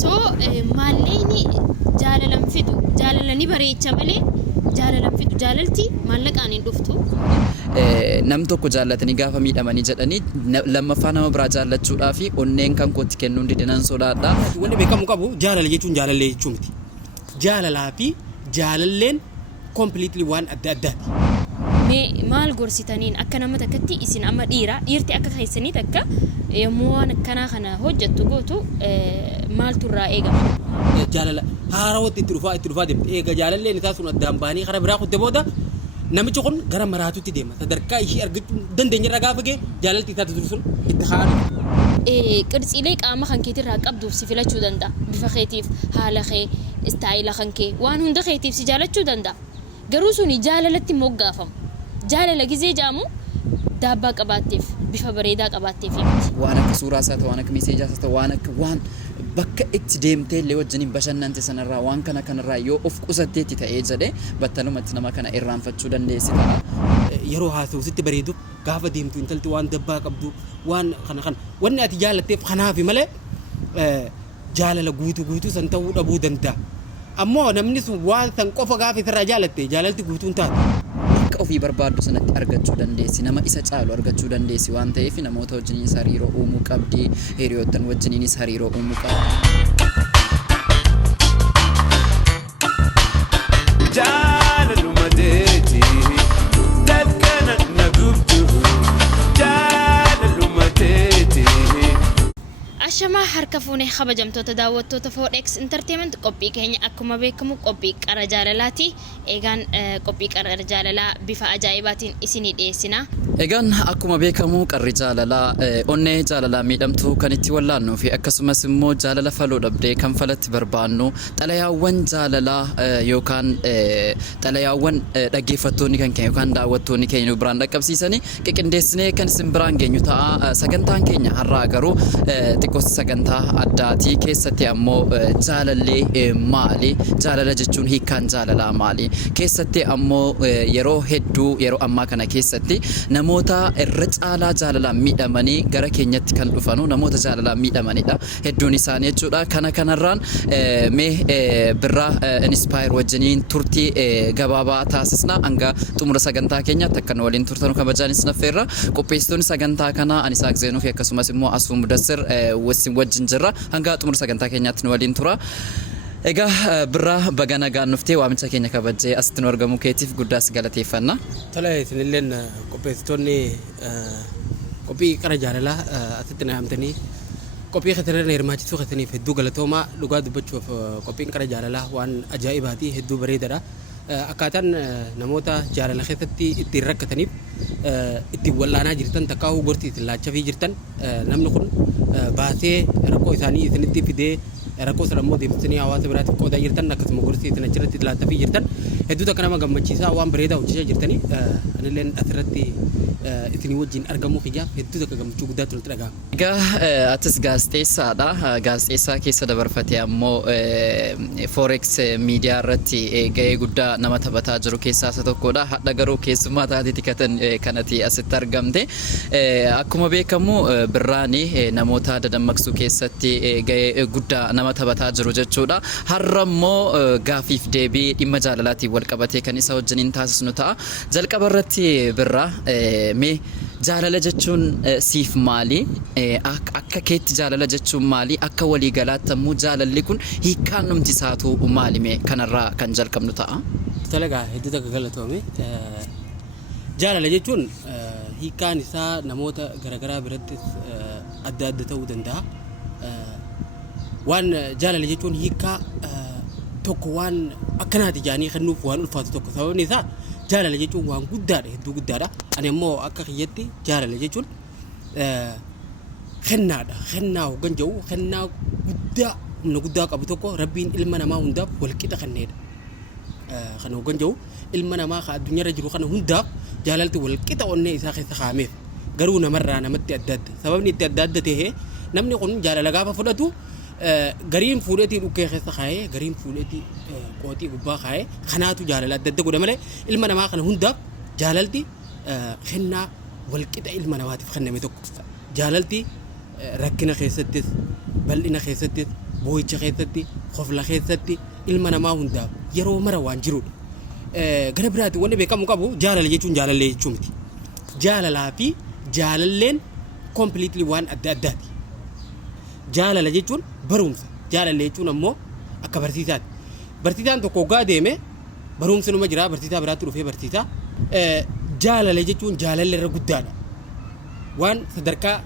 so maalleeni jaalalan fidu jaalalani bareecha malee jaalalan fidu jaalalti maallaqaan hin dhuftu nam tokko jaallatanii gaafa miidhamanii jedhanii lammaffaa nama biraa jaallachuudhaa fi onneen kan kootti kennuun didinan sodaadha. Wanni beekamu qabu jaalala jechuun jaalallee jechuu miti. Jaalalaa fi jaalalleen completely waan adda addaati. Mee maal gorsitaniin akka nama takkatti isin amma dhiirti akka keessanii takka yommuu waan akkanaa kana hojjettu gootu maaltu irraa eegama? Jaalala haarawatti itti dhufaa deemte eega jaalalleen isaa sun addaan baanii karaa biraa kutte booda namichi kun gara maraatutti deema sadarkaa ishii argachuu dandeenya irraa gaafa ga'e jaalalti isaa turu sun itti haadha. Qirtsiilee qaama kan keetirraa qabduuf si filachuu danda'a. Bifa keetiif, haala kee, istaayila kan kee waan hunda keetiif si jaalachuu danda'a. Garuu suni jaalalatti moggaafama. Jaalala gizee jaamu daabbaa qabaatteef, bifa bareedaa qabaatteef. Waan akka suuraa isaa ta'u, waan akka meeseejaa isaa ta'u, waan akka waan bakka itti deemtee illee wajjiniin bashannante sanarraa waan kanarraa yoo of qusatteetti ta'ee jedhee battalumatti nama kana irraanfachuu dandeessi ta'a. Yeroo haasa'u sitti bareedu gaafa deemtu intalti waan dabbaa qabdu waan kana wanni ati jaalatteef kanaafi malee jaalala guutuu san ta'uu dhabuu danda'a. Ammoo namni sun waan san qofa gaafa isarraa jaalatte jaalalti guutuun taatu. Akka ofii barbaaddu sanatti argachuu dandeessi nama isa caalu argachuu dandeessi waan ta'eef namoota wajjiniinis hariiroo uumuu qabdi hiriyoottan wajjiniinis hariiroo uumuu qabdi. Ashamaa harka fuunee kabajamtoota daawwattoota Fodex Entertainment qophii keenya akkuma beekamu qophii qara jaalalaati. Eegaan qophii qara jaalalaa bifa ajaa'ibaatiin isinii dhiyeessina. Eegaan akkuma beekamu qarri jaalalaa onnee jaalalaa miidhamtuu kan itti wallaannuu fi akkasumas immoo jaalala faloo dhabdee kan falatti barbaannu xalayaawwan jaalalaa yookaan xalayaawwan dhaggeeffattoonni kan keenya yookaan daawwattoonni keenya biraan dhaqqabsiisanii qiqindeessinee kan isin biraan geenyu ta'a. Sagantaan keenya har'aa garuu sagantaa addaati keessatti ammoo jaalallee maali jaalala jechuun hiikkaan jaalalaa maali keessatti ammoo yeroo hedduu yeroo ammaa kana keessatti namoota irra caalaa jaalalaan miidhamanii gara keenyatti kan dhufanu namoota jaalalaan miidhamanidha hedduun isaanii jechuudha kanarraan mee birraa inspire wajjiniin turtii gabaabaa taasisna hanga xumura sagantaa keenyaatti akka nu waliin turtanu kabajaanis naffeerra qopheessitoonni sagantaa kanaa Anisaak Zeenuu fi akkasumas immoo Asuu Mudassir wajjin jirra hanga xumura sagantaa keenyaatti nu waliin tura. Egaa birraa baga nagaan nuftee waamicha keenya kabajjee asitti nu argamu keetiif guddaas galateeffanna. Tole isinilleen qopheessitoonni qophii qara jaalalaa asitti na hamtanii qophii keessatti hirmaachisuu keessaniif hedduu galatoomaa dhugaa dubbachuuf qophiin qara jaalalaa waan ajaa'ibaati hedduu bareedaadha. Akkaataan namoota jaalala keessatti ittiin rakkataniif ittiin wallaanaa jirtan takkaahuu gorsi isin laachafii jirtan namni kun baasee rakkoo isaanii isinitti fidee rakkoo sana immoo deemsisanii hawaasa biraatiif qoodaa jirtan akkasuma gorsi isin achirratti laachafii jirtan hedduu takka nama gammachiisaa waan bareedaa hojjechaa jirtanii anilleen asirratti isinii wajjin argamuu kiyyaaf hedduu takka gammachuu guddaa turte dhaga'ama. Egaa atis gaazexeessaadha. Gaazexeessaa keessa dabarfatee ammoo Forex miidiyaa irratti gahee guddaa nama taphataa jiru keessaa isa tokkodha. Hadha garuu keessummaa taatee kanatti asitti argamte. Akkuma beekamu birraani namoota dadammaqsuu keessatti gahee guddaa nama taphataa jiru jechuudha. Har'a immoo gaafiif deebii dhimma jaalalaatiin wal qabatee kan isa wajjiniin taasisnu ta'a. Jalqaba irratti birraa mee jaalala jechuun siif maali? Akka keetti jaalala jechuun maali? Akka walii galaatti ammoo jaalalli kun hiikkaan numti isaatu maali mee kanarraa kan jalqabnu ta'a? Talagaa hedduu takka galatoome. Jaalala jechuun hiikkaan isaa namoota garaagaraa birattis adda adda ta'uu danda'a. Waan jaalala jechuun hiikkaa tokko waan akkanaati jaanii kennuuf waan ulfaatu tokko sababni isaa jaalala jechuun waan guddaadha hedduu guddaadha. Ani ammoo akka kiyyatti jaalala jechuun kennaadha. Kennaa hoggan jedhu kennaa guddaa humna guddaa qabu tokko rabbiin ilma namaa hundaaf walqixa kenneedha. Kan hoggan jedhu ilma namaa kan addunyaarra jiru kana hundaaf jaalalti walqixa onnee isaa keessa kaa'ameef garuu namarraa namatti adda adda sababni itti adda adda ta'e namni kun jaalala gaafa fudhatu gariin fuudhetii dhukkee keessa kaa'ee gariin fuudhetii qooxii gubbaa kaa'ee kanaatu jaalala adda adda godha malee ilma namaa kana hundaaf jaalalti kennaa walqixa ilma namaatiif kenname tokko jaalalti rakkina keessattis bal'ina keessattis boo'icha keessatti qofla keessatti ilma namaa hundaaf yeroo mara waan jirudha. Gara biraatti wanni beekamu qabu jaalala jechuun jaalallee jechuu miti. Jaalalaa fi jaalalleen completely waan adda addaati. Jaalala jechuun barumsa, jaalallee jechuun ammoo akka barsiisaati. Barsiisaan tokko hoggaa deeme barumsi numa jira, barsiisaa biraatti dhufee barsiisaa. Jaalala jechuun jaalallee irra guddaadha. Waan sadarkaa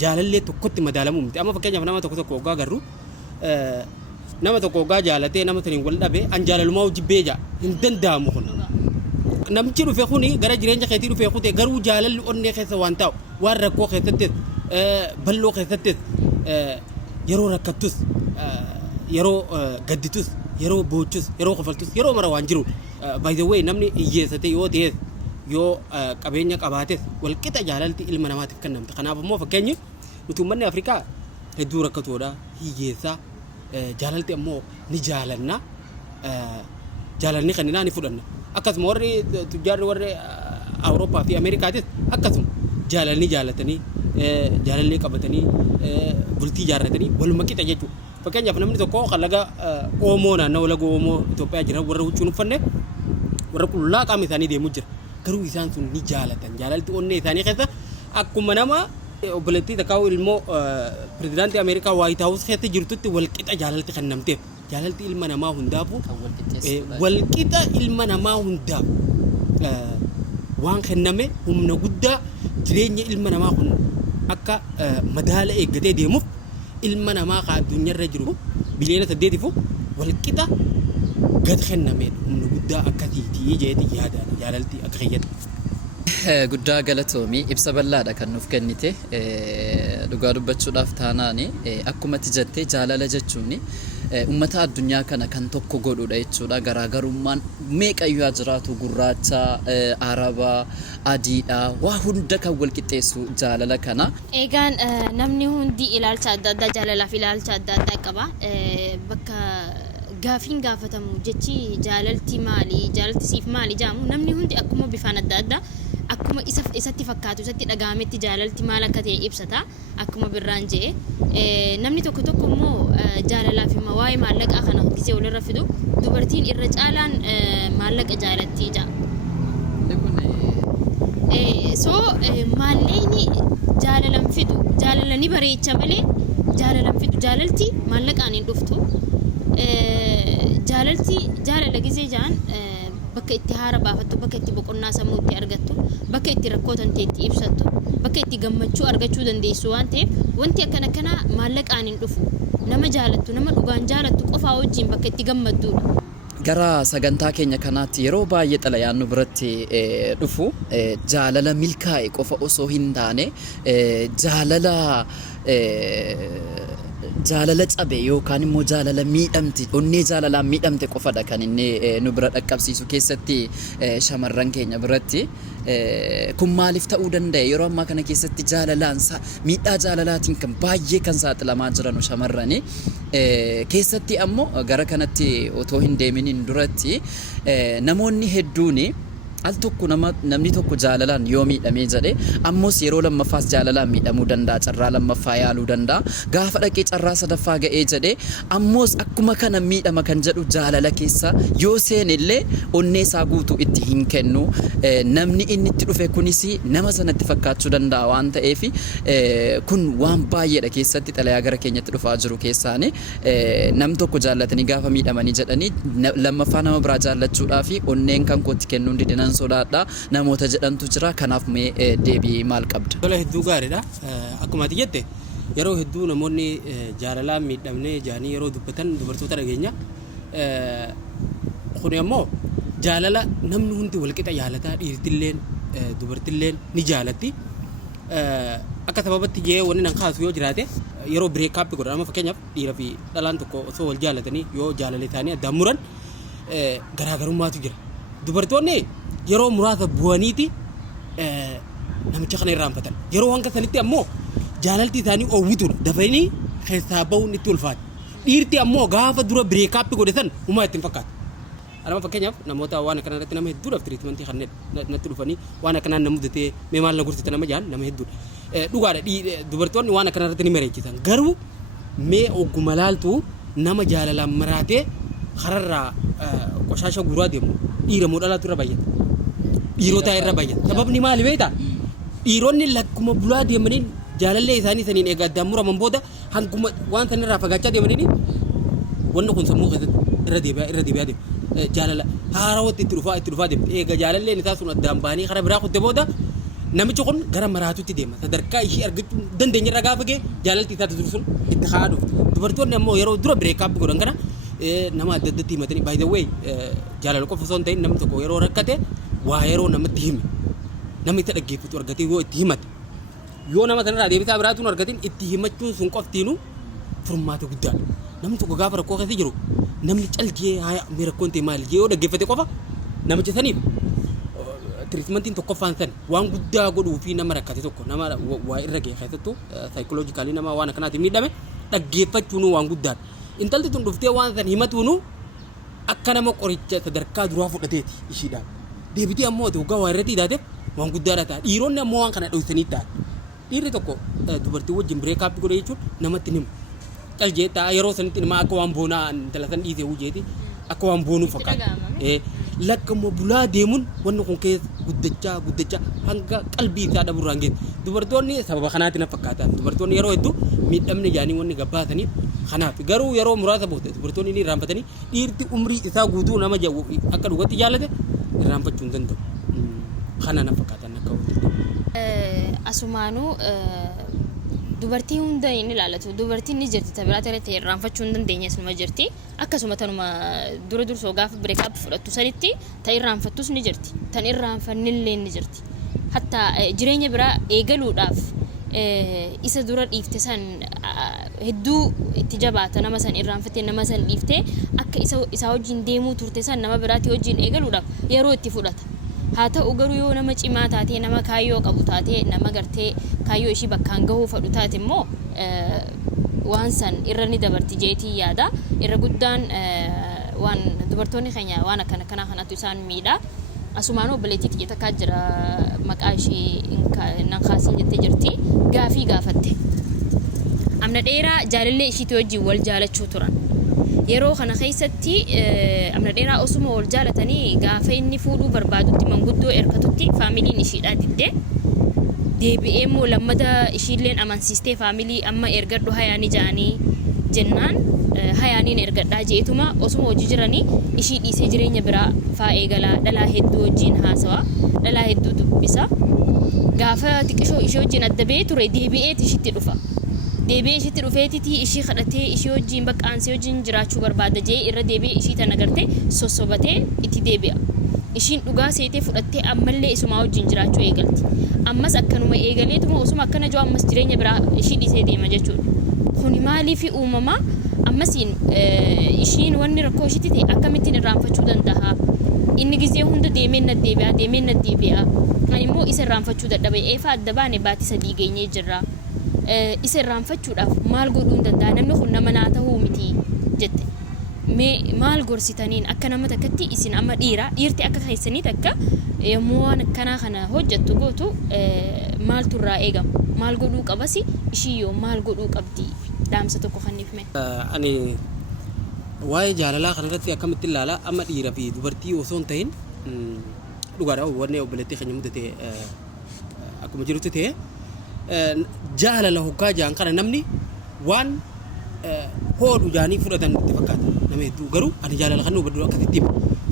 jaalallee tokkotti madaalamu miti. Amma fakkeenyaaf nama tokko hoggaa agarru nama tokko hoggaa jaalatee nama saniin wal dhabe an jaalalumaa jibbee jaa hin danda'amu kun. Namichi dhufe kuni gara jireenya keetii dhufe kute garuu jaalalli onnee keessa waan ta'u waan rakkoo keessattis balloo keessattis yeroo rakkattus yeroo gadditus yeroo boochus yeroo qofaltus yeroo mara waan jiru. By the way namni hiyyeessate yoo ta'es yoo qabeenya qabaates wal qixa jaalalti ilma namaatiif kennamte. Kanaaf immoo fakkeenyi nuti uummanni Afrikaa hedduu rakkatoodha, hiyyeessaa. Jaalalti ammoo ni jaalanna, jaalalni kenninaa ni fudhanna. Akkasuma warri tujjaarri warri Awurooppaa fi Ameerikaatis akkasuma jaalalni jaalatanii jaalallee qabatanii bultii ijaarratanii waluma qixa jechuudha. Fakkeenyaaf namni tokko kan laga Oomoo naannoo laga Oomoo Itoophiyaa jiran warra huccuu uffanne warra qullaa qaama isaanii deemu jira. Garuu isaan sun ni jaalatan. Jaalalti onnee isaanii keessa akkuma nama obboleettii takkaa'u ilmoo pirezidaantii Ameerikaa Waayit Haawus keessa jirtutti wal qixa jaalalti kennamteef. Jaalalti ilma namaa hundaafu wal qixa ilma namaa hundaaf waan kenname humna guddaa jireenya ilma namaa kun akka madaala eeggatee deemuuf ilma namaa ka addunyaarra jiru biliyoona 8 wal qixa gad kenname humna guddaa akkasiitii jeeti yaadaan jaalalti akka keeyyatti. Guddaa galatoomii ibsa bal'aadha kan nuuf kennite. Dhugaa dubbachuudhaaf taanaani akkuma jettee jaalala jechuun ummata addunyaa kana kan tokko godhudha jechuudha. Garaagarummaan meeqayyuu haa jiraatu gurraacha, arabaa, adiidha waa hunda kan wal qixxeessu jaalala kana. Eegaan namni hundi ilaalcha adda addaa jaalalaaf ilaalcha adda addaa qaba. Bakka gaafiin gaafatamu jechi jaalalti maali, jaalalti siif maali jaamu namni hundi akkuma bifaan adda addaa akkuma isatti fakkaatu isatti dhagaametti jaalalti maal akka ta'e ibsata akkuma birraan jee namni tokko tokko immoo jaalalaaf immoo waa'ee maallaqaa kana gisee walirra fidu dubartiin irra caalaan maallaqa jaalatti jaa. So maalleeni jaalalan fidu jaalalani bareecha malee jaalalan fidu jaalalti maallaqaan hin dhuftu. Jaalalti jaalala gisee jaan bakka itti haara baafattu, bakka itti boqonnaa sammuu itti argattu, bakka itti rakkootan ta'e itti ibsattu, bakka itti gammachuu argachuu dandeessu waan ta'eef wanti akkana maallaqaan hin dhufu. Nama jaalattu, nama dhugaan jaalattu qofaa wajjin bakka itti gammaddudha. Gara sagantaa keenya kanaatti yeroo baay'ee xalayaan nu biratti dhufu jaalala milkaa'e qofa osoo hin taane jaalala cabe yookaan immoo jaalala miidhamti onnee jaalalaan miidhamte qofadha kan inni nu bira dhaqqabsiisu keessatti shamarran keenya biratti kun maaliif ta'uu danda'e yeroo ammaa kana keessatti jaalalaan miidhaa jaalalaatiin kan baay'ee kan saaxilamaa jiran shamarrani keessatti ammoo gara kanatti otoo hin deeminiin duratti namoonni hedduun al tokko namni tokko jaalalaan yoo miidhamee jedhe ammos yeroo lammaffaas jaalalaan miidhamuu danda'a carraa lammaffaa yaaluu danda'a gaafa dhaqee carraa sadaffaa ga'ee jedhe ammos akkuma kana miidhama kan jedhu jaalala keessa yoo seenillee onnee isaa guutuu itti hin kennu namni inni itti dhufe kunis nama sanatti fakkaachuu danda'a waan ta'eef kun waan baay'eedha keessatti xalayaa gara keenyatti dhufaa jiru keessaani nam tokko jaallatanii gaafa miidhamanii jedhanii lammaffaa nama biraa jaallachuudhaa fi onneen kan kootti kennuu didinan sodaadha namoota jedhantu jira kanaaf mee deebii maal qabda? Tola hedduu gaariidha. Akkuma ati jette yeroo hedduu namoonni jaalalaan miidhamnee jaanii yeroo dubbatan dubartoota dhageenya. Kun ammoo jaalala namni hundi wal qixa jaalataa dhiirtilleen dubartilleen ni jaalatti. Akka sababatti jee wanni nan kaasu yoo jiraate yeroo bireekaappii godhama fakkeenyaaf dhiira fi dhalaan tokko osoo wal jaalatanii yoo jaalala isaanii addaan muran garaagarummaatu jira. Dubartoonni yeroo muraasa bu'aniiti namicha kana irraanfatan yeroo hanga sanitti ammoo jaalalti isaanii oowwituudha dafanii keessaa bahuun itti ulfaata dhiirti ammoo gaafa dura bireekaappii godhatan humaa ittiin fakkaata. Anama fakkeenyaaf namoota waan akkana irratti nama hedduudhaaf tiriitmentii kan natti dhufanii waan akkanaan nama mudatee mee maal na gorsite nama jaan nama hedduudha. Dhugaadha dubartoonni waan akkana irratti ni mareechisan garuu mee ogguma laaltu nama jaalalaan maraatee hararraa qoshasha guuraa deemu dhiira modhalaatu irra bayyata dhiirota irra bayyata sababni maali beektaa dhiironni lakkuma bulaa deemanii jaalallee isaanii saniin egaa daamuraman booda hanguma waan sanirraa fagaachaa deemanii wanni kun sammuu keessatti irra deebi'aa deemu jaalala haarawatti itti dhufaa deemu egaa jaalalleen isaa sun addaan baanii karaa biraa kutte booda namichi kun gara maraatutti deema sadarkaa ishii argachuu dandeenye irra gaafa ga'e jaalalti isaa turu sun itti haadhu dubartoonni ammoo yeroo dura bireekaap godhan kana nama adda addatti himatanii by the way jaalala qofa osoo hin ta'in namni tokko yeroo rakkate waa yeroo namatti hime namni itti dhaggeeffatu argatee yoo itti himate yoo nama sanarraa deebisaa biraatuun argatiin itti himachuun sun qoftiinuu furmaata guddaadha namni tokko gaafa rakkoo keessa jiru namni calqee haa mee rakkoon ta'e maali yoo dhaggeeffate qofa namicha saniif treatmentiin tokkoffaan san waan guddaa godhuu fi nama rakkate tokko nama waa irra ga'e keessattuu psychologically nama waan akkanaatiin miidhame dhaggeeffachuun waan guddaadha intalti tun dhuftee waan san himatuun akka nama qoricha sadarkaa duraa fudhateeti ishiidhaan deebitii ammoo waggaa waa irratti hidhaateef waan guddaadha ta'a dhiironni ammoo waan kana dhoksanii ta'a dhiirri tokko dubartii wajjin bireekaap godhe jechuun namatti himu calqee ta'a yeroo sanitti nama akka waan boonaa intala san dhiisee wujeeti akka waan boonuu fakkaata lakkuma bulaa deemuun wanni kun keessa guddachaa hanga qalbii isaa dhabuurraan geessu dubartoonni sababa kanaatiin fakkaata dubartoonni yeroo hedduu miidhamni jaanii wanni gabbaasaniif kanaaf garuu yeroo muraasa booda dubartoonni ni irraanfatanii dhiirti umrii isaa guutuu nama jawu akka dhugatti jaallate irraanfachuu hin danda'u kana na fakkaatan akka asumaanuu dubartii hunda inni ilaalatu dubartiin ni jirti tabiraa ta'e irraanfachuu hin dandeenyes numa jirti akkasuma tanuma dura dursoo gaafa bireekaap fudhattu sanitti ta irraanfattus ni jirti tan irraanfannillee ni jirti hatta jireenya biraa eegaluudhaaf isa dura dhiifte san hedduu itti jabaata nama san irraanfattee nama san dhiiftee akka isa wajjin deemuu turte san nama biraatti wajjin eegaluudhaaf yeroo itti fudhata haa ta'u garuu yoo nama cimaa taatee nama kaayyoo qabu taatee nama gartee kaayyoo ishii bakkaan gahuu fadhu taate immoo waan san irra ni dabarti jeetii yaada irra guddaan waan dubartoonni keenya waan akkana kanatu isaan miidha asumaanoo obboleettii xiqqee takkaa jira maqaa ishii nan kaasin jettee jirti gaafii gaafatte amna dheeraa jaalallee ishiitii wajjin wal jaalachuu turan yeroo kana keessatti amna dheeraa osuma wal jaalatanii gaafa inni fuudhuu barbaadutti manguddoo erkatutti faamiliin ishiidhaa diddee deebi'ee immoo lammata ishiilleen amansiistee faamilii amma ergadhu hayaanii ja'anii jennaan hayaaniin ergadhaa jeetuma osuma hojii jiranii ishii dhiisee jireenya biraa faa eegalaa dhalaa hedduu wajjin haasawa dhalaa hedduu dubbisa gaafa xiqqishoo ishee wajjin adda ba'ee ture deebi'eet ishitti dhufa deebi'ee ishitti dhufeetiti ishii kadhatee ishii wajjin baqqaansee wajjin jiraachuu barbaada jee irra deebi'ee ishii tana gartee sossobatee itti deebi'a ishiin dhugaa seetee fudhattee ammallee isumaa wajjin jiraachuu eegalti ammas akkanuma eegaleetuma osuma akkana jiru ammas jireenya biraa ishii dhiisee deema jechuudha kuni maaliif uumama ammasiin ishiin wanni rakkoo ishiitti ta'e akkamittiin irraanfachuu danda'a inni gizee hunda deemee na deebi'a ani immoo isa irraanfachuu dadhabe eefa adda baane baatii sadii geenyee jirra isa irraanfachuudhaaf maal godhuu danda'a namni kun nama naa ta'uu miti jette mee maal gorsitaniin akka nama takkatti isin amma dhiirti akka keessanii takka yommuu waan akkanaa kana hojjettu gootu maaltu irraa eegama maal godhuu qabasi ishii yoo maal godhuu qabdi dhaamsa tokko kanniif mee ani waa'ee jaalalaa kanarratti akkamitti ilaalaa amma dhiira fi dubartii osoo hin ta'in dhugaadha wanni obboleettii keenya mudate akkuma jirutti ta'e jaalala hoggaa jaan kana namni waan hoodhu jaanii fudhatan itti fakkaata nama hedduu garuu ani jaalala kan hubadhu akkasitti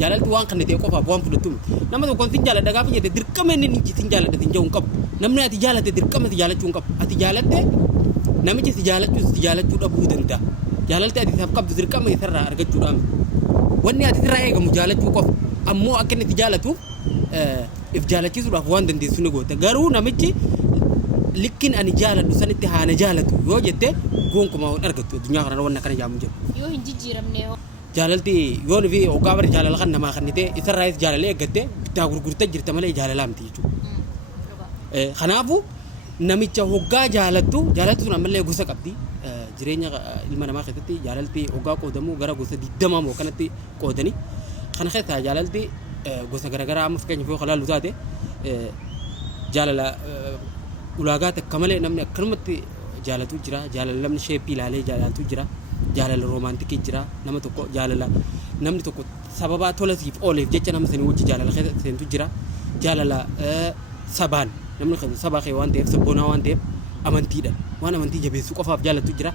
jaalalti waan kan ta'e qofaaf waan fudhattu nama tokkoon sin jaaladha gaafa jette dirqama inni sin jaaladha sin jedhu hin qabu namni ati jaalatte dirqama si jaalachuu hin qabu ati jaalatte namichi si jaalachuu dhabuu danda'a jaalalti ati isaaf qabdu dirqama isarraa argachuudhaan wanni ati irraa eegamu jaalachuu qofa ammoo akka inni si jaalatuuf if jaalachiisuudhaaf waan dandeessu ni goota garuu namichi likkin ani jaaladhu sanitti haana jaalatu yoo jette gonkumaa waan argattu addunyaa kana wanna kana jaamu jiru yoo hin jijjiiramne jaalalti yoo nufi hoggaa bara jaalala kan namaa kannite isarraayis jaalalee eeggatte bittaa gurgurtaa jirta malee jaalalaa miti jechuudha kanaafu namicha hoggaa jaalattu sun ammallee gosa qabdi jireenya ilma namaa keessatti jaalalti hoggaa qoodamuu gara gosa 20 moo kanatti qoodanii kana keessaa jaalalti gosa garaagaraa amma fakkeenyaaf yoo kalaallu taate jaalala ulaagaa takka malee namni akkanumatti jaalatu jira jaalala namni sheeppii ilaalee jaalatu jira jaalala roomaantikii jira nama tokko jaalala namni tokko sababa tolasiif ooleef jecha nama sanii wajji jaalala keessa seentu jira jaalala sabaan namni sabaa kee waan ta'eef sabboonaa waan ta'eef amantiidhaan waan amantii jabeessuu qofaaf jaalatu jira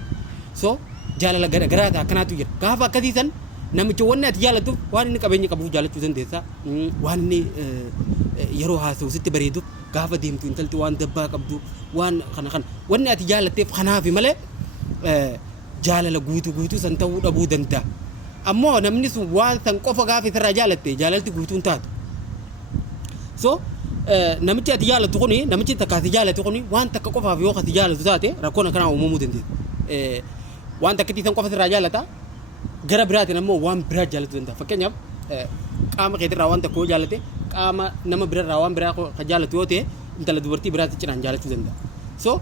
so jaalala garaa akkanaatu jira gaafa akkasiisan namicha wanni ati jaalatuuf waan inni qabeenya qabuuf jaalachuu dandeessa waan inni yeroo haasa'u sitti bareeduuf gaafa deemtu intalti waan dabbaa qabdu waan kana wanni ati jaalatteef kanaafi malee jaalala guutuu san ta'uu dhabuu danda'a ammoo namni sun waan san qofa gaafa isarraa jaalatte jaalalti guutuun taatu so namichi ati jaalatu kuni namichi takka ati jaalatu kuni waan takka qofaaf yoo ati jaalatu taate rakkoon akkanaa uumamuu dandeessa waan takka san qofa isarraa jaalata gara biraatiin ammoo waan biraa jaalatu danda'a fakkeenyaaf qaama keetirraa waan takka yoo jaalate qaama nama biraarraa waan biraa kan jaalatu yoo ta'e intala dubartii biraatti cinaan jaalachuu danda'a so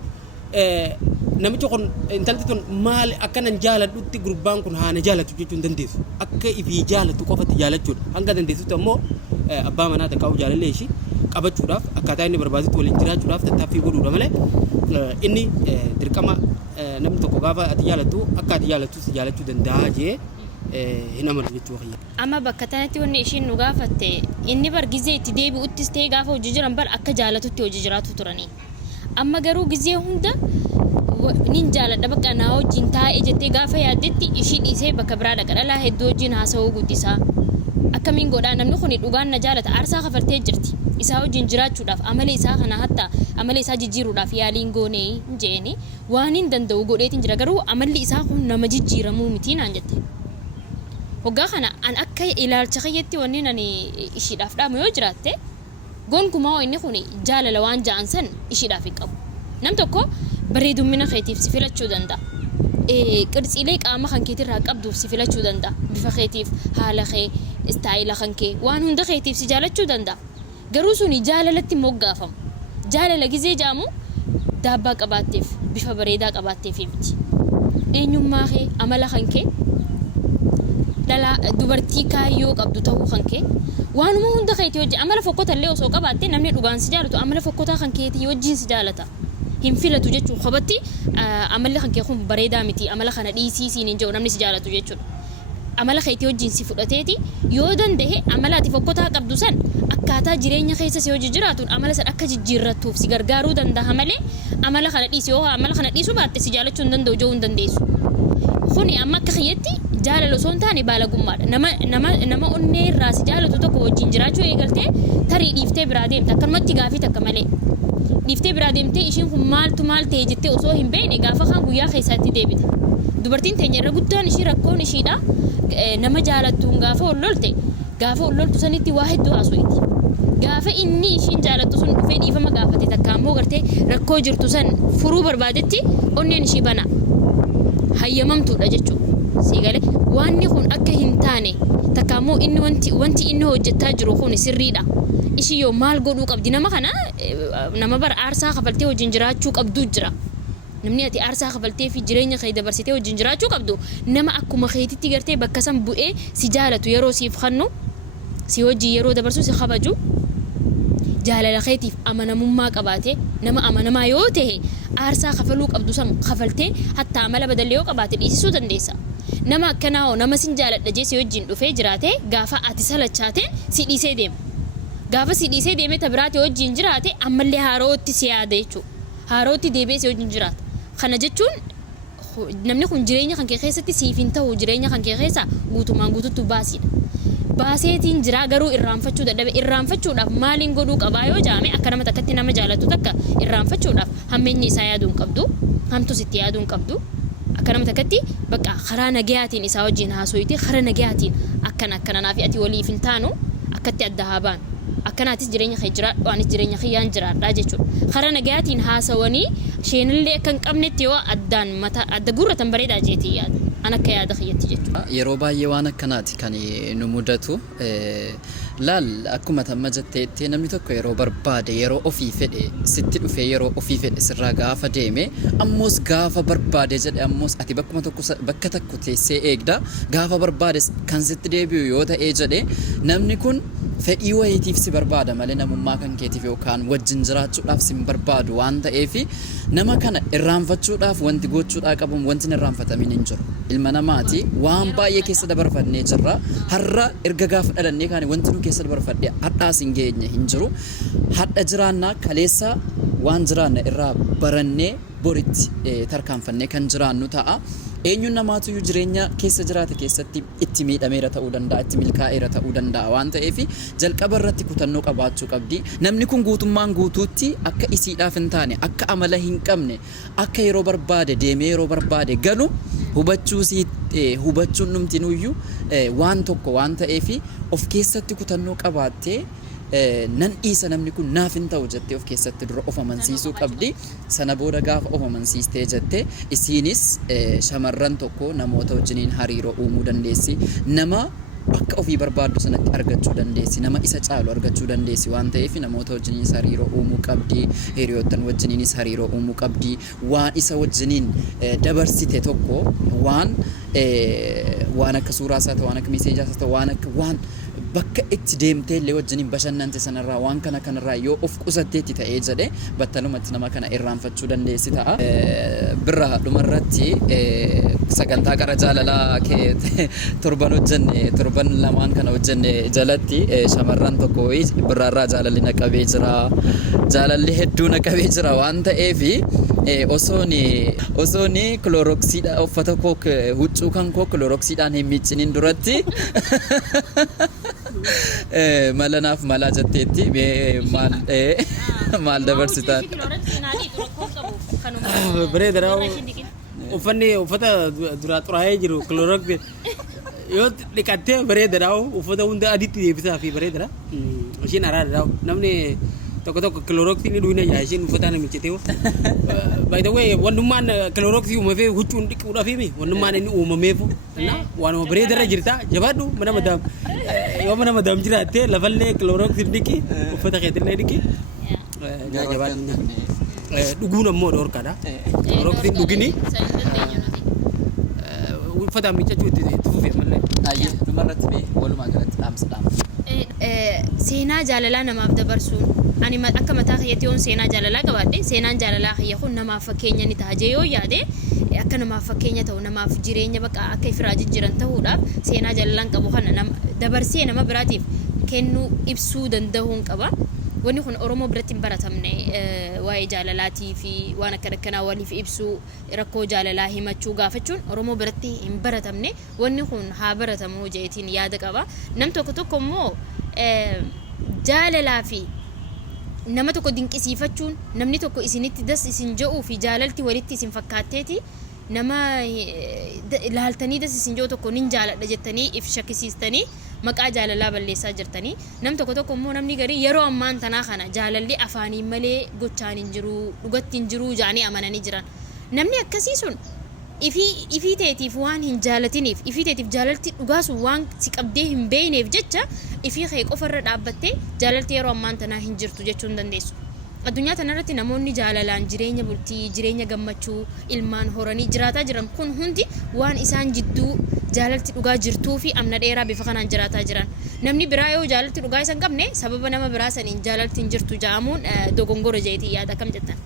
namichi kun intalti tun maal akkanan jaaladhutti gurbaan kun haana jaalatu jechuun dandeessu akka ifii jaalatu qofatti jaalachuudha hanga dandeessutti ammoo abbaa manaa takkaa'u jaalallee ishii qabachuudhaaf akkaataa inni barbaatutti waliin jiraachuudhaaf tattaaffii godhuudha malee inni dirqama namni tokko gaafa ati jaalatu akka ati jaalattu si jaalachuu danda'a jee hin amanu jechuu kiyya. Amma bakka tanatti wanni ishiin nu gaafatte inni bar gizee itti deebi'uttis ta'e gaafa hojii jiran bar akka jaalatutti hojii jiraatu turanii. Amma garuu gizee hunda nin jaaladha bakka naa wajjin taa'ee jettee gaafa yaaddetti ishii dhiisee bakka biraa dhaqa dhalaa hedduu wajjin haasa'uu guddisaa. Akkamiin godhaa namni kun dhugaan na jaalata aarsaa kafartee jirti. Isaa wajjin jiraachuudhaaf amala isaa kana hatta amala isaa jijjiiruudhaaf yaaliin goonee jeeni waan hin danda'u godheetiin jira garuu amalli isaa kun nama jijjiiramuu miti naan jette. Hoggaa kana an akka ilaalcha kiyyaatti wanni ani ishiidhaaf dhaamu yoo jiraatte gonkumaa inni kun jaalala waan ja'an san ishiidhaaf hin qabu. Nam tokko bareedumina keetiif si filachuu danda'a. Qirtsiilee qaama kan keetirraa qabduuf si filachuu danda'a. Bifa keetiif haala kee istaayila kan kee waan hunda keetiif si jaalachuu danda'a. Garuu suni jaalalatti moggaafamu. Jaalala gizee jaamu daabbaa qabaatteef bifa bareedaa qabaatteef miti. Eenyummaa kee amala kan kee dhala dubartii kaayyoo qabdu ta'uu kan kee waanuma hunda keetii wajjin amala fokkotallee osoo qabaatte namni dhugaan si jaalatu amala fokkotaa kan keetii wajjin si jaalata. Hin filatu jechuun qobatti amalli kan kee kun bareedaa miti amala kana dhiisii siin hin jiru namni si jaalatu jechuudha. Amala keetii wajjin si fudhateeti yoo danda'e amala ati fokkotaa qabdu san akkaataa jireenya keessa si hojii jiraatuun amala san akka jijjiirrattuuf si gargaaruu danda'a malee amala kana dhiisi yoo amala kana dhiisuu baatte si jaalachuu hin danda'u jechuu hin dandeessu. Kuni amma akka kiyyaatti jaalala osoo hin taane baalagummaadha. Nama onnee irraa si jaalatu tokko wajjin jiraachuu eegaltee tarii dhiiftee biraa deemta akkanumatti gaafii takka malee. Dhiiftee biraa deemtee ishiin kun maaltu maal ta'e jettee osoo hin beekne gaafa kaan guyyaa keessaatti deebita. Dubartiin teenya irra guddaan ishii rakkoon ishiidha. Nama jaalattuun gaafa olloltu sanitti waa hedduu haasofti. Gaafa inni ishiin jaalattu sun dhufee dhiifama gaafate takka ammoo gartee rakkoo jirtu san furuu barbaadetti onneen ishii bana. Hayyamamtuudha jechuudha. Siigalee waanni kun akka hin taane takka ammoo inni wanti inni hojjechaa jiru kun sirriidha. Ishii yoo maal godhuu qabdi nama kana nama bara aarsaa kafaltee wajjin jiraachuu qabdu jira. Namni ati aarsaa kafaltee fi jireenya kee dabarsitee wajjin jiraachuu qabdu nama akkuma keetitti gartee bakka san bu'ee si jaalatu yeroo siif kennu si wajjin yeroo dabarsu si kabaju jaalala keetiif amanamummaa qabaate nama amanamaa yoo ta'e aarsaa kafaluu qabdu san kafaltee hatta amala badallee yoo qabaate dhiisisuu dandeessa. Nama akkanaa nama sin jaaladha jeesee wajjin dhufee jiraate gaafa ati salachaate si dhiisee deema. Gaafa si dhiisee deemee tabiraate wajjin jiraate ammallee haarootti si yaada jechuudha. Haarootti deebee si wajjin jiraata. Kana jechuun namni kun jireenya kan kee keessatti siif hin ta'u jireenya kan kee keessa guutumaan guututti baasiidha. Baaseetiin jira garuu irraanfachuu dadhabe irraanfachuudhaaf maaliin godhuu qabaa yoo jaame akka nama takkatti nama jaalatu takka irraanfachuudhaaf hammeenyi isaa yaaduu hin qabdu hamtus itti yaaduu hin qabdu akka nama takkatti bakka karaa nagayaatiin isaa wajjin haasoyiti karaa nagayaatiin akkana naaf ati waliif hin taanu akkatti adda haa baanu. Akkanaatis jireenya kee jiraadhu anis jireenya kiyyaan jiraadhaa jechuudha. Karaa nagayaatiin haasawanii sheenillee kan qabnetti yoo addaan mata adda gurratan bareedaa jeetii yaada. An akka yaada kiyyatti jechuudha. Yeroo baay'ee waan akkanaati kan nu mudatu laal akkuma tamma jetteetti namni tokko yeroo barbaade yeroo ofii fedhe sitti dhufee yeroo ofii fedhe sirraa gaafa deeme ammoos gaafa barbaade jedhe ammoos ati bakka tokko teessee eegda gaafa barbaade kan sitti deebi'u yoo ta'ee jedhe namni kun fedhii wayiitiif si barbaada malee namummaa kan keetiif yookaan wajjin jiraachuudhaaf si barbaadu waan ta'eefi nama kana irraanfachuudhaaf wanti gochuudhaa qabu wanti hin irraanfatamin hin jiru. Ilma namaati waan baay'ee keessa dabarfannee jirra. Har'a erga gaafa dhalannee kaane wanti nu keessa dabarfadhe hadhaas hin geenye hin jiru. Hadha jiraannaa kaleessa waan jiraanna irraa barannee boritti tarkaanfannee kan jiraannu ta'a. Eenyuun namaatu jireenya keessa jiraate keessatti itti miidhameera ta'uu danda'a, itti milkaa'eera ta'uu danda'a waan ta'eef jalqaba irratti kutannoo qabaachuu qabdi. Namni kun guutummaan guutuutti akka isiidhaaf hin taane, akka amala hin qabne, akka yeroo barbaade deemee yeroo barbaade galu hubachuun numtinuyyuu waan tokko waan ta'eef of keessatti kutannoo qabaattee nan dhiisa namni kun naaf hin ta'u jettee of keessatti dura of amansiisuu qabdi. Sana booda gaafa of amansiistee jettee isiinis shamarran tokko namoota wajjiniin hariiroo uumuu dandeessi. Nama akka ofii barbaaddu sanatti argachuu dandeessi. Nama isa caalu argachuu dandeessi waan ta'eef namoota wajjiniinis hariiroo uumuu qabdi. Hiriyoottan wajjiniinis hariiroo uumuu qabdi. Waan isa wajjiniin dabarsite tokko waan akka suuraa isaa ta'u, waan akka miseejaa isaa ta'u, waan bakka itti deemtee illee wajjiniin bashannante sanarraa waan kanarraa yoo of qusatteetti ta'ee jedhe battalumatti nama kana irraanfachuu dandeessi ta'a. Birra dhumarratti sagantaa qara jaalalaa torban hojjenne torban lamaan kana hojjenne jalatti shamarran tokko birraarraa jaalalli naqabee jira. Jaalalli hedduu naqabee jira waan ta'eef osooni kiloroksiidhaan uffata koo huccuu kan koo kiloroksiidhaan hin miicciniin duratti malanaaf malaa jetteetti maal dabarsitaan bareeda uffata dura xuraa'ee jiru kiloroksi yoo dhiqattee bareeda uffata hunda adiitti deebisaa fi bareeda ishiin araada namni tokko kiloroksi ni duwina yaa ishiin uffata namichitee by the way wannummaan kiloroksi uumamee huccuun dhiquudhaaf himi wannummaan inni uumameefu waanuma bareedarra jirta jabaadhu mana madam jiraattee lafallee kiloroksi dhiqi uffata keetillee dhiqi jabaadhu dhuguun ammoo dhoorkaadha kiloroksi dhugini uffata miiccachuu itti fufee malee dhumarratti bee walumaa galatti dhaamsa. Seenaa jaalalaa namaaf dabarsuun ani akka mataa kiyyaatti yoon seenaa jaalalaa qabaadhe seenaan jaalalaa kiyya kun namaaf fakkeenya ni ta'a yoo yaade akka namaaf fakkeenya ta'u namaaf jireenya bakka akka ifiraa jijjiiran ta'uudhaaf seenaa jaalalaan qabu kana dabarsee nama biraatiif kennuu ibsuu danda'uun qaba. Wanni kun Oromoo biratti hin baratamne waa'ee jaalalaatii fi waan akka dakkanaa waliif ibsuu rakkoo jaalalaa himachuu gaafachuun Oromoo biratti hin baratamne. Wanni kun haa baratamu jeetiin yaada qaba. Nam tokko immoo jaalalaa fi nama tokko dinqisiifachuun namni tokko isinitti das isin je'uu fi jaalalti walitti isin fakkaatteeti nama ilaaltanii das isin je'u tokko nin jaaladha jettanii if shakkisiistanii maqaa jaalalaa balleessaa jirtanii. Nam tokko immoo namni garii yeroo ammaan tanaa kana jaalalli afaaniin malee gochaan hin jiru dhugatti hin jiru jaanii amananii jiran. Namni akkasii sun ifii teetiif waan hin jaalatiniif ifii teetiif jaalalti dhugaasu waan si qabdee hin beeyneef jecha ifii kee qofarra dhaabbattee jaalalti yeroo ammaan tanaa hin jirtu jechuu hin dandeessu. Addunyaa tanarratti namoonni jaalalaan jireenya bultii, jireenya gammachuu, ilmaan horanii jiraataa jiran kun hundi waan isaan jidduu jaalalti dhugaa jirtuu fi amna dheeraa bifa kanaan jiraataa jiran. Namni biraa yoo jaalalti dhugaa isa hin qabne sababa nama biraa saniin jaalalti hin jirtu ja'amuun dogongora jeetii yaada kam jettan?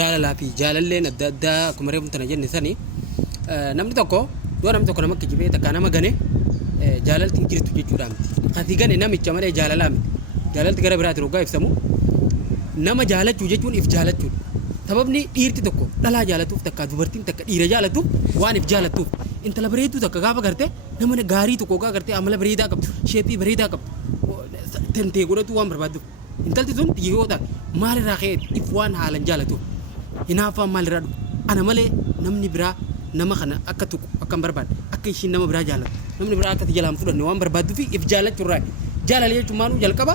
Jaalalaa fi jaalalleen adda addaa akkuma reefu tana jenne sani namni tokko nama kijibee takka nama gane jaalalti hin jirtu jechuudha miti. Kati gane namicha malee jaalalaa miti. Jaalalti gara biraatti rogaa ibsamu nama jaalachuu jechuun if jaalachuudha. Sababni dhiirti tokko dhalaa jaalatuuf takka dubartiin takka dhiira jaalatuuf waan if jaalatuuf intala bareedduu takka gaafa garte nama gaarii tokko gaafa garte amala bareedaa qabdu sheepii bareedaa qabdu tantee godhatu waan barbaadduuf intalti sun xiyyeewoota maalirraa ka'e if waan haalan jaalatuuf hinaaffaan maalirraa dhufu ana malee namni biraa nama kana akka tuqu akka hin barbaadu akka ishiin nama biraa jaalatu namni biraa akka jalaan fudhanne waan barbaadduuf if jaalachuurraa jaalala jechuun maaluu jalqaba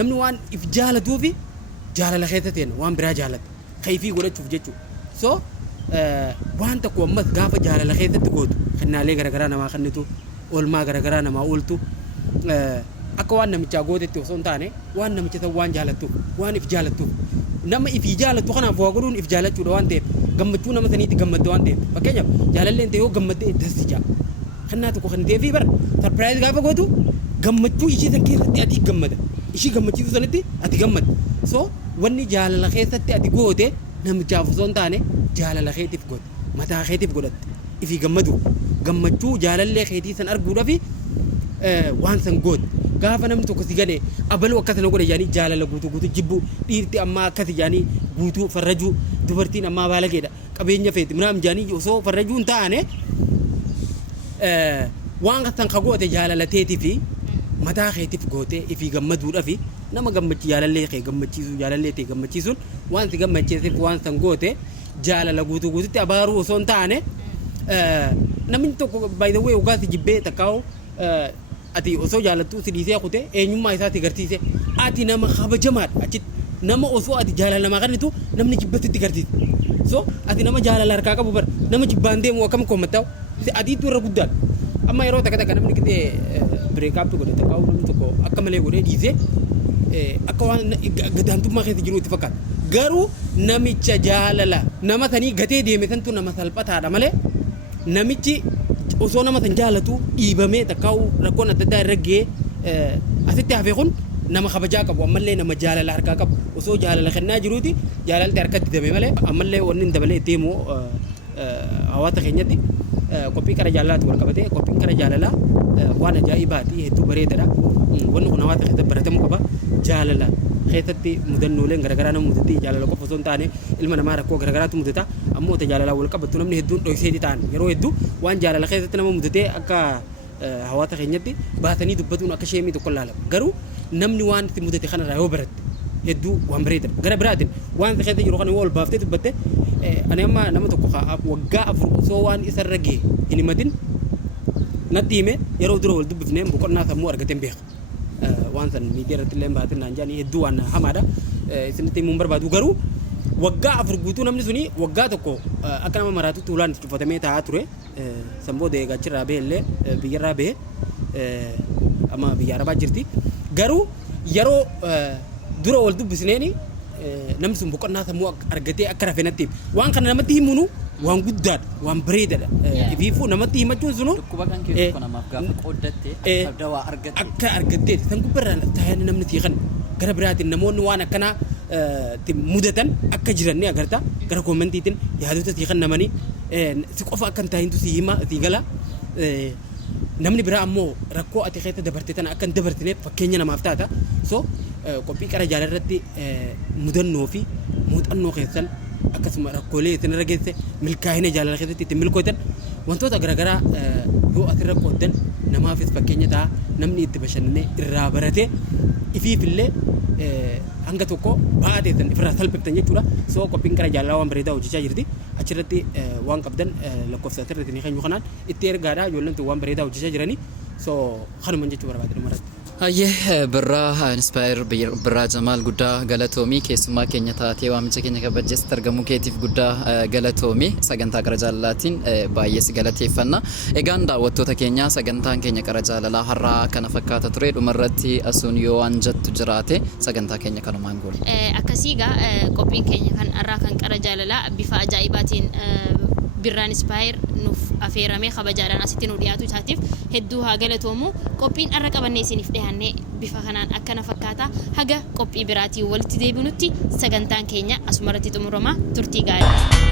namni waan if jaalatuufi jaalala keessa ta'e waan biraa jaalatu kayfii godhachuuf jechuudha. So waan tokko ammas gaafa jaalala keessatti gootu kennaalee garaagaraa namaa kennitu oolmaa garaagaraa namaa ooltu akka waan namichaa gootetti osoo hin taane waan namicha ta'u waan jaalattuuf waan if jaalattuuf nama if jaalattu kanaaf waa godhuun if jaalachuudha waan ta'eef gammachuu nama saniitti gammadde waan ta'eef fakkeenyaaf jaalalleen ta'e yoo gammadde dassi jaa kennaa tokko kennitee fi bara sarpiraayiz gaafa gootu gammachuu ishii san keessatti ati gammada ishii gammachiisu sanitti ati gammada so wanni jaalala keessatti ati goote namichaaf osoo hin taane jaalala keetiif goote mataa keetiif godhatte ifi gammadu gammachuu jaalallee keetii san arguudhaafi waan san goote gaafa namni tokko si gane abaluu akkasana godhe jaanii jaalala guutuu jibbu dhiirti ammaa akkasi jaanii guutuu farrajuu dubartiin ammaa baalageedha qabeenya feeti miraam jaanii osoo farrajuu hin taane waan san ka goote jaalalateetii fi mataa keetiif goote ifi gammaduudhaafi nama gammachi jaalallee kee gammachiisu jaalallee tee gammachiisuun waan si gammachiiseef waan san goote jaalala guutuutti abaaruu osoo hin taane namni tokko by the way ugaasi jibbee takkaa'u ati osoo jaalattuu si dhiisee kute eenyummaa isaatti garsiise ati nama kabajamaadha achitti nama osoo ati jaalala namaa kennitu namni jibbatitti garsiise so ati nama jaalala harkaa qabu bara nama jibbaan deemu akkam koommattaa'u atiitu irra guddaadha amma yeroo takka namni kitee bireekaappi godhe takkaa'u namni tokko akka malee godhee dhiisee akka waan gadaantummaa keessa jiru itti fakkaata garuu namicha jaalala nama sanii gatee deeme santu nama salphataadha malee namichi osoo nama san jaalatu dhiibamee takkaa'u rakkoon adda addaa irra ga'ee asitti hafee kun nama kabajaa qabu ammallee nama jaalala harkaa qabu osoo jaalala kennaa jiruuti jaalalli harkatti dame malee ammallee wanni hin dabalee deemu hawaasa keenyatti qophii qara jaalalaatti wal qabatee qophiin qara jaalalaa waan ajaa'ibaati hedduu bareedaadha wanni kun hawaasa keessatti baratamuu qaba jaalala keessatti mudannooleen garagaraa nama mudatti jaalala qofa osoo hin taane ilma namaa rakkoo garagaraatu mudata ammoo jaalala wal qabattu namni hedduun dho'iseeti ta'an yeroo hedduu waan jaalala keessatti nama mudatee akka hawaasa keenyatti baatanii dubbatuun akka sheemii tokko ilaalama garuu namni waan itti mudate kanarraa yoo baratte hedduu waan bareedaadha gara biraatiin waan keessa jiru kana yoo ol baaftee dubbatte ani amma nama tokko waggaa 4 osoo waan isarra ga'e hin himatin natti hime yeroo dura wal dubbifnee boqonnaa sammuu argateen beeka waan san miidiyaa irratti illee baatin naan jaanii hedduu waan hamaadha isinitti himuun barbaadu garuu waggaa 4 guutuu namni suni waggaa tokko akka nama maraatutti ulaan itti cufatamee taa'aa ture samboo deegachirraa bahee illee biyyarraa bahee amma biyya arabaa jirti garuu yeroo dura wal dubbisneeni namni sun boqonnaa sammuu argatee akka rafee natti waan kana namatti himuunu waan guddaadha waan bareedaadha ifiifuu namatti himachuun sunu dhukkuba kan keessatti kun namaaf gaafa qooddatte dawaa argatte akka argattee san gubbarraan taa'anii namni tiiqan gara biraatiin namoonni waan akkanaa mudatan akka jiran ni agarta gara koomentiitiin yaadota tiiqan namanii si qofa akka hin taa'intu si hima si gala namni biraa ammoo rakkoo ati keessa dabarte tana akka hin dabartineef fakkeenya namaaf taata so qophii qara jaalalatti mudannoo fi muuxannoo keessan akkasuma rakkoolee isinirra geesse milkaa'ina jaalala keessatti itti milkootan wantoota garagaraa yoo asirra qooddan namaafis fakkeenya ta'a namni itti bashannanee irraa barate ifiifillee hanga tokko ba'aa teessan ifirraa salphiftan jechuudha soo qophiin qara jaalalaa waan bareedaa hojjechaa jirti achirratti waan qabdan lakkoofsa asirratti ni keenyu kanaan itti ergaadha ijoolleen waan bareedaa hojjechaa jiranii soo kanuman jechuu barbaade dhumarratti. Hayyee birraa inspire birraa Jamaal guddaa galatoomii keessumaa keenya taatee waamicha keenya kabajjeessi argamuu keetiif guddaa galatoomii sagantaa qara jaalalaatiin baay'ees galateeffanna. Egaan daawwattoota keenya sagantaan keenya qara jaalalaa har'aa kana fakkaata ture dhumarratti asuun yoo waan jettu jiraate sagantaa keenya kanumaan goone. Akkasiigaa qophiin keenya kan har'aa kan qara jaalalaa bifa ajaa'ibaatiin birraan inspire nuuf affeeramee kabajaadhaan asitti nu dhiyaatu isaatiif hedduu haa galatoomu qophiin har'a qabannee isiniif dhiyaannee bifa kanaan akkana fakkaata haga qophii biraatiin walitti deebinutti sagantaan keenya asumarratti xumurama turtii gaarii.